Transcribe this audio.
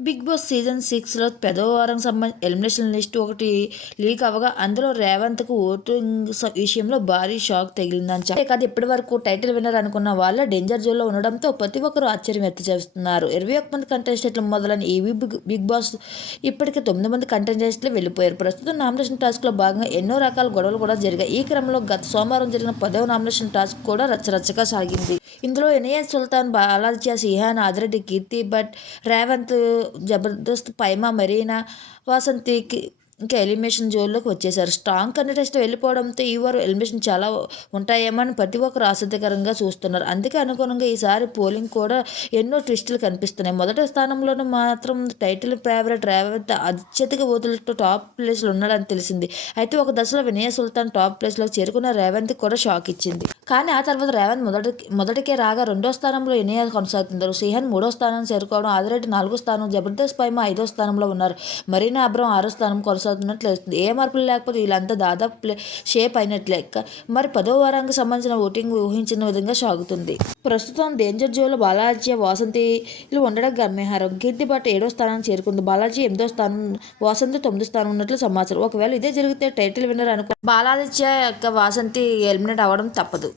Big boss season సిక్స్లో పెదవ వారం సంబంధించి ఎలిమినేషన్ లిస్ట్ ఒకటి లీక్ అవ్వగా అందులో రేవంత్కు ఓటింగ్ స- విషయంలో భారీ షాక్ తగిలిందని చెప్పే కాదు ఇప్పటి వరకు టైటిల్ విన్నర్ అనుకున్న వాళ్ళ డేంజర్ జోన్లో ఉండడంతో ప్రతి ఒక్కరూ ఆశ్చర్యం వ్యక్తం చేస్తున్నారు. ఇరవై ఒక్క మంది కంటెస్టెంట్లు మొదలైన ఈ బిగ్ బిగ్ బాస్ ఇప్పటికే తొమ్మిది మంది కంటెస్టెంట్లు వెళ్ళిపోయారు. ప్రస్తుతం నామినేషన్ టాస్క్లో భాగంగా ఎన్నో రకాల గొడవలు కూడా జరిగాయి. ఈ క్రమంలో గత సోమవారం జరిగిన పదవ నామినేషన్ టాస్క్ కూడా రచ్చరచ్చగా సాగింది. ఇందులో ఎన్ఏఎస్ సుల్తాన్ బాలాజీ సిహాన్ ఆదిరెడ్డి కీర్తి భట్ రేవంత్ జబర్దస్త్ పైమా మరీనా వాసంతికి ఇంకా ఎలిమినేషన్ జోన్లోకి వచ్చేసారు. స్ట్రాంగ్ కంటెస్ట్ వెళ్ళిపోవడంతో ఈ వారు ఎలిమినేషన్ చాలా ఉంటాయేమో అని ప్రతి ఒక్కరు ఆసక్తికరంగా చూస్తున్నారు. అందుకే అనుగుణంగా ఈసారి పోలింగ్ కూడా ఎన్నో ట్విస్టులు కనిపిస్తున్నాయి. మొదటి స్థానంలోనూ మాత్రం టైటిల్ ఫేవరెట్ రేవంత్ అత్యధిక ఓతులతో టాప్ ప్లేస్లో ఉన్నాడని తెలిసింది. అయితే ఒక దశలో వినయ సుల్తాన్ టాప్ ప్లేస్లోకి చేరుకున్న రేవంత్ కూడా షాక్ ఇచ్చింది. కానీ ఆ తర్వాత రేవంత్ మొదటి మొదటికే రాగా రెండో స్థానంలో వినయ కొనసాగుతున్నారు. సిహన్ మూడో స్థానం చేరుకోవడం ఆదిరెడ్డి నాలుగో స్థానం జబర్దస్త్ పైమ ఐదో స్థానంలో ఉన్నారు. మరీనా అబ్రం ఆరో స్థానం కొనసాగుతున్నట్లు తెలుస్తుంది ఏ మార్పులు లేకపోతే వీళ్ళంతా దాదాపు షేప్ అయినట్లే. మరి పదో వారానికి సంబంధించిన ఓటింగ్ ఊహించిన విధంగా సాగుతుంది. ప్రస్తుతం డేంజర్ జోలో బాలాజీ వాసంతిలు ఉండడం గమ్యహారం కీర్తి ఏడో స్థానానికి చేరుకుంది. బాలాజీ ఎనిమిదో స్థానం వాసంతి తొమ్మిదో స్థానం ఉన్నట్లు సమాచారం. ఒకవేళ ఇదే జరిగితే టైటిల్ విన్నర్ అనుకో బాలాదిత్య యొక్క వాసంతి ఎలిమినేట్ అవ్వడం తప్పదు.